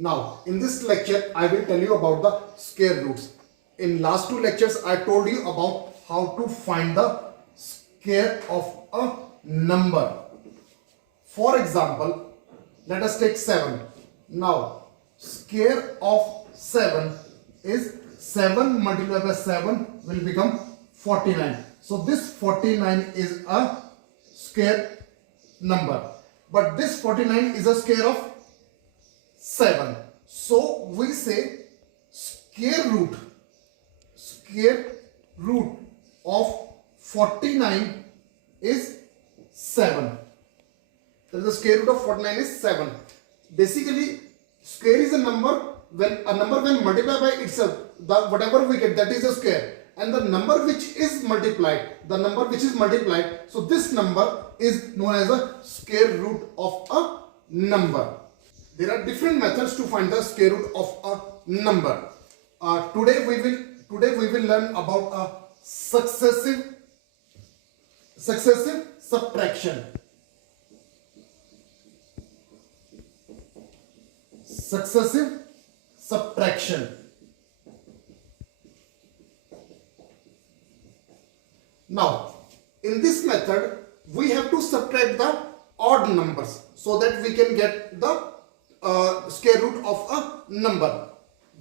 Now, in this lecture, I will tell you about the square roots. In last two lectures, I told you about how to find the square of a number. For example, let us take 7. Now, square of 7 is 7 multiplied by 7 will become 49. So, this 49 is a square number. But this 49 is a square of 7. So we say square root of 49 is 7. That is the square root of 49 is 7. Basically, square is a number when multiplied by itself, whatever we get, that is a square. And the number which is multiplied, so this number is known as a square root of a number. There are different methods to find the square root of a number. Today we will learn about a successive subtraction. Successive subtraction. Now, in this method, we have to subtract the odd numbers so that we can get the square root of a number.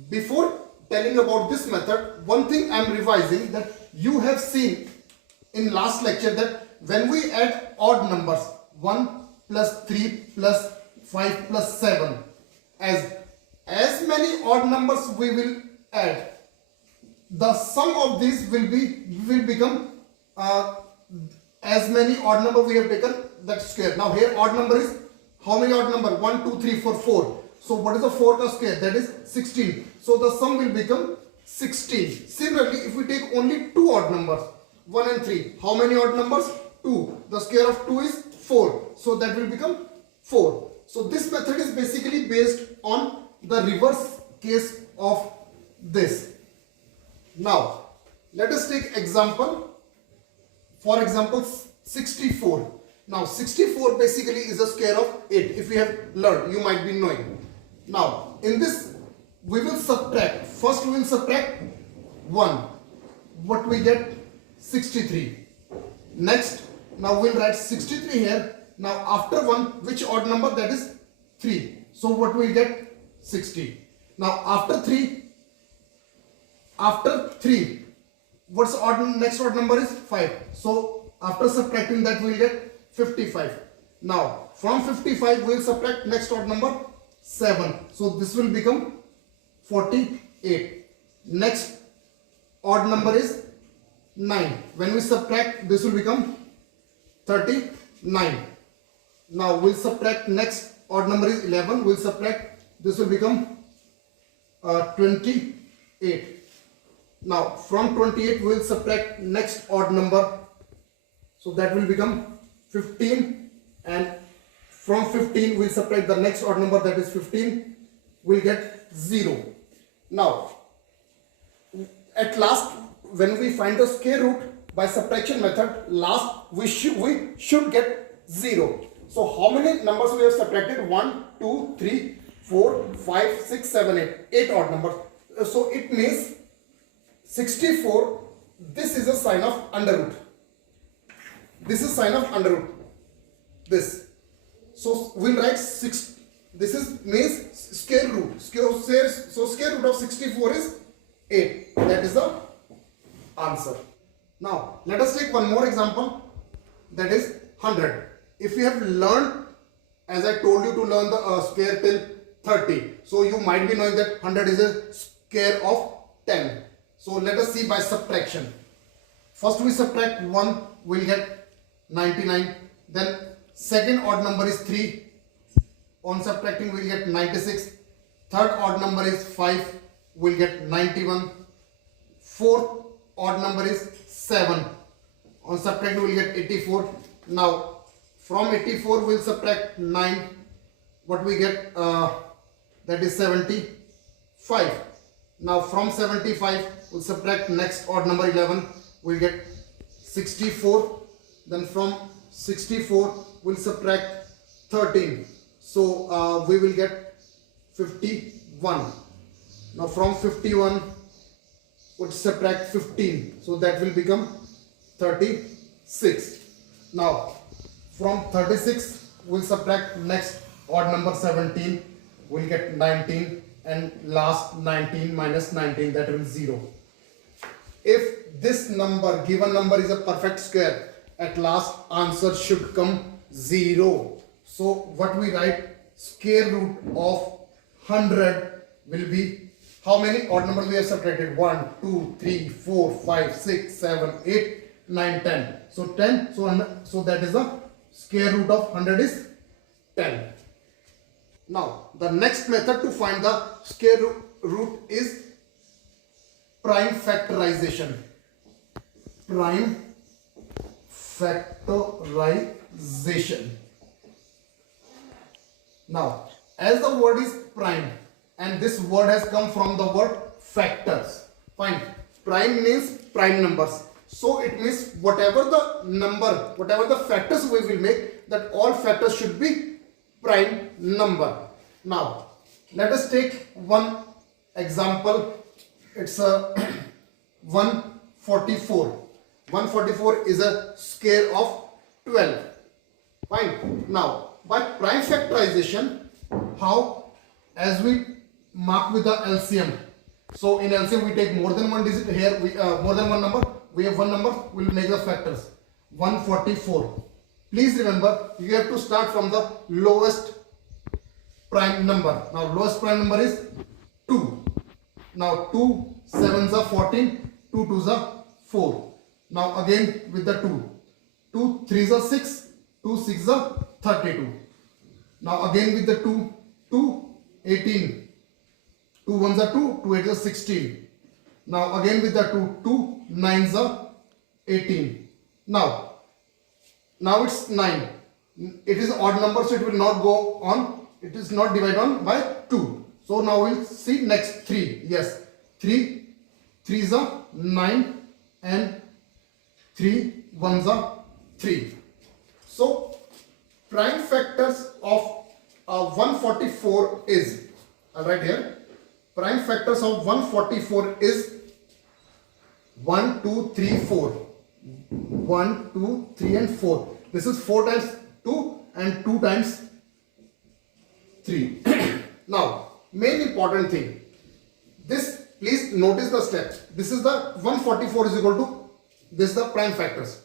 Before telling about this method, one thing I am revising, that you have seen in last lecture that when we add odd numbers, 1 plus 3 plus 5 plus 7, as many odd numbers we will add, the sum of these will become as many odd number we have taken, that square. Now here odd number is, how many odd number? 1, 2, 3, 4, 4. So what is the 4th square? That is 16. So the sum will become 16. Similarly, if we take only two odd numbers, 1 and 3, how many odd numbers? 2. The square of 2 is 4. So that will become 4. So this method is basically based on the reverse case of this. Now, let us take example. For example, 64. Now, 64 basically is a square of 8. If you have learned, you might be knowing. Now, in this, we will subtract. First, we will subtract 1. What we get? 63. Next, now we will write 63 here. Now, after 1, which odd number? That is 3. So, what we will get? 60. Now, after 3, what's next odd number is 5. So, after subtracting that, we will get 55. Now, from 55, we will subtract next odd number 7. So, this will become 48. Next odd number is 9. When we subtract, this will become 39. Now, we will subtract next odd number is 11. We will subtract, this will become 28. Now, from 28, we will subtract next odd number. So, that will become 15, and from 15 we will subtract the next odd number, that is 15, we will get 0. Now, at last, when we find the square root by subtraction method, last we should get 0. So, how many numbers we have subtracted? 1, 2, 3, 4, 5, 6, 7, 8. 8 odd numbers. So, it means 64, this is a sign of under root. This is sign of under root. This. So we'll write 6. This is means square root. So square root of 64 is 8. That is the answer. Now let us take one more example. That is 100. If you have learned, as I told you to learn the square till 30. So you might be knowing that 100 is a square of 10. So let us see by subtraction. First we subtract 1, we will get 99. Then second odd number is 3. On subtracting we will get 96. Third odd number is 5. We will get 91. Fourth odd number is 7. On subtracting we will get 84. Now from 84 we will subtract 9. What we get? That is 75. Now from 75 we will subtract next odd number 11. We will get 64. Then from 64 we will subtract 13. So we will get 51. Now from 51 would subtract 15, so that will become 36. Now from 36 we'll subtract next odd number 17, we'll get 19, and last 19 minus 19, that will be 0. If this number, given number, is a perfect square, at last answer should come 0. So what we write, square root of 100 will be, how many odd numbers we have subtracted? 1, 2, 3, 4, 5, 6, 7, 8, 9, 10. So 10, so that is the square root of 100 is 10. Now the next method to find the square root is prime factorization. Prime factorization. Now, as the word is prime and this word has come from the word factors. Fine. Prime means prime numbers. So it means whatever the number, whatever the factors we will make, that all factors should be prime number. Now, let us take one example. It's a 144. 144 is a square of 12. Fine. Now, by prime factorization, how? As we mark with the LCM. So in LCM we take more than one digit. Here we more than one number. We have one number. We will make the factors. 144. Please remember, you have to start from the lowest prime number. Now lowest prime number is 2. Now 2 7s are 14. 2 2s are 4. Now again with the 2. 2 3s are 6. 2 6s are 32. Now again with the 2. 2 18. 2 1s are 2. 2 8s are 16. Now again with the 2. 2 9s are 18. Now it's 9. It is odd number, so it will not go on. It is not divided on by 2. So now we'll see next 3. Yes, 3 3s are 9 and 3 1s are 3. So prime factors of 144 is, I'll write here, prime factors of 144 is 1 2 3 4. 1 2 3 and 4. This is 4 times 2 and 2 times 3. Now main important thing, this, please notice the steps. This is the 144 is equal to this, the prime factors.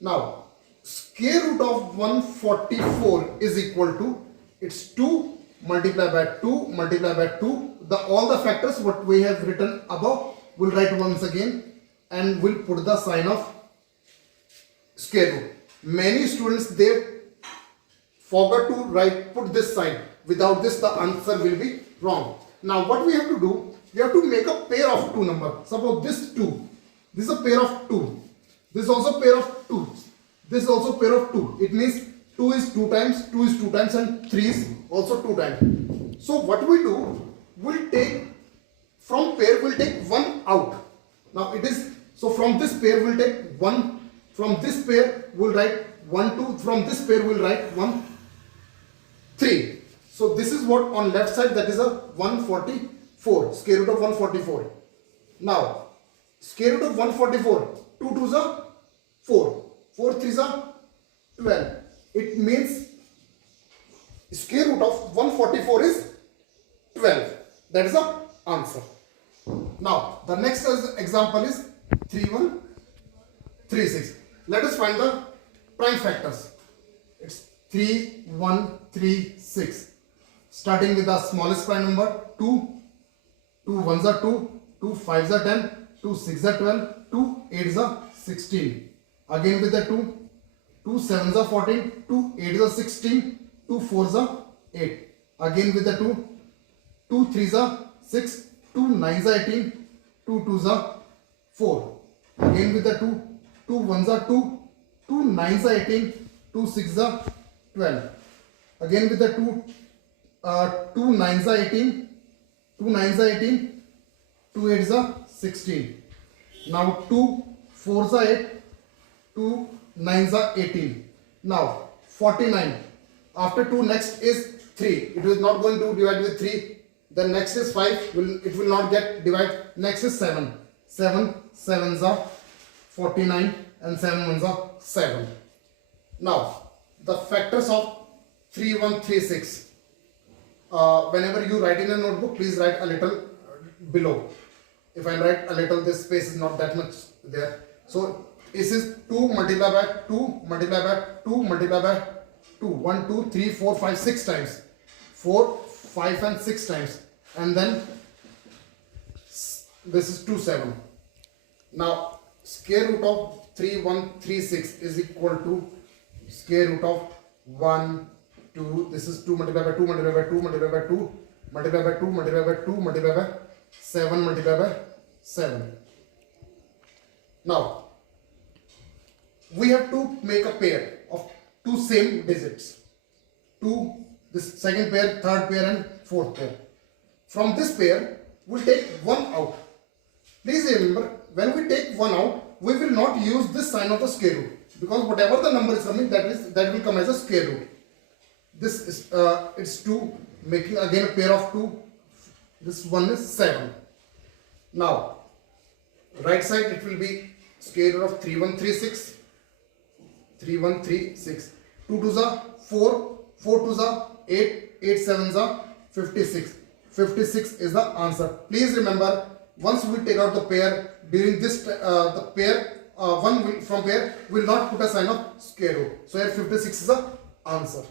Now square root of 144 is equal to, it's 2 multiplied by 2 multiplied by 2. All the factors what we have written above, we'll write once again and we'll put the sign of square root. Many students, they forgot to put this sign. Without this, the answer will be wrong. Now what we have to do, we have to make a pair of two numbers. Suppose this 2, this is a pair of 2, this is also a pair of 2, this is also a pair of 2. It means 2 is 2 times, 2 is 2 times, and 3 is also 2 times. So what we do, we'll take, from pair we'll take 1 out. Now it is, so from this pair we'll take 1, from this pair we'll write 1 2, from this pair we'll write 1 3. So this is what on left side, that is a 144, square root of 144. Now square root of 144, 2 2s are 4, 4 3s are 12. It means square root of 144 is 12. That is the answer. Now the next example is 3136. Let us find the prime factors. It's 3136. Starting with the smallest prime number 2. 2 1s are 2. 2 5s are 10. 2 6s are 12. 2 8s are 16. Again with the 2. 2 7s are 14. 2 8s are 16. 2 4s are 8. Again with the 2. 2 3s are 6. 2 9s are 18. 2 2s are 4. Again with the 2. 2 1s are 2. 2 9s are 18. 2 6s are 12. Again with the 2. 2 9s are 18. 2 9s are 18. 2 8s are 16. Now 2 4s are 8. 2 9s are 18. Now 49. After 2 next is 3. It is not going to divide with 3. Then next is 5, it will not get divided. Next is 7. 7 sevens are 49 and 7 ones are 7. Now the factors of 3136. Whenever you write in a notebook, please write a little below. If I write a little, this space is not that much there. So this is 2 multiplied by 2 multiplied by 2 multiplied by 2. 1, 2, 3, 4, 5, 6 times. 4, 5 and 6 times. And then this is 2, 7. Now square root of 3136 is equal to square root of 1, 2. This is 2 multiplied by 2 multiplied by 2 multiplied by 2 multiplied by 2 multiplied by 2 multiplied by 7 multiplied by 7. Now we have to make a pair of two same digits. This second pair, third pair and fourth pair. From this pair, we'll take one out. Please remember, when we take one out, we will not use this sign of the square root, because whatever the number is coming, that will come as a square root. This is it's 2, making again a pair of 2. This one is 7. Now right side it will be square root of 3136. 3136. 2 2s are 4, 4 2s are 8, 8 7s are 56. 56 is the answer. Please remember, once we take out the pair, during this the pair from pair will not put a sign of square root. So here 56 is the answer.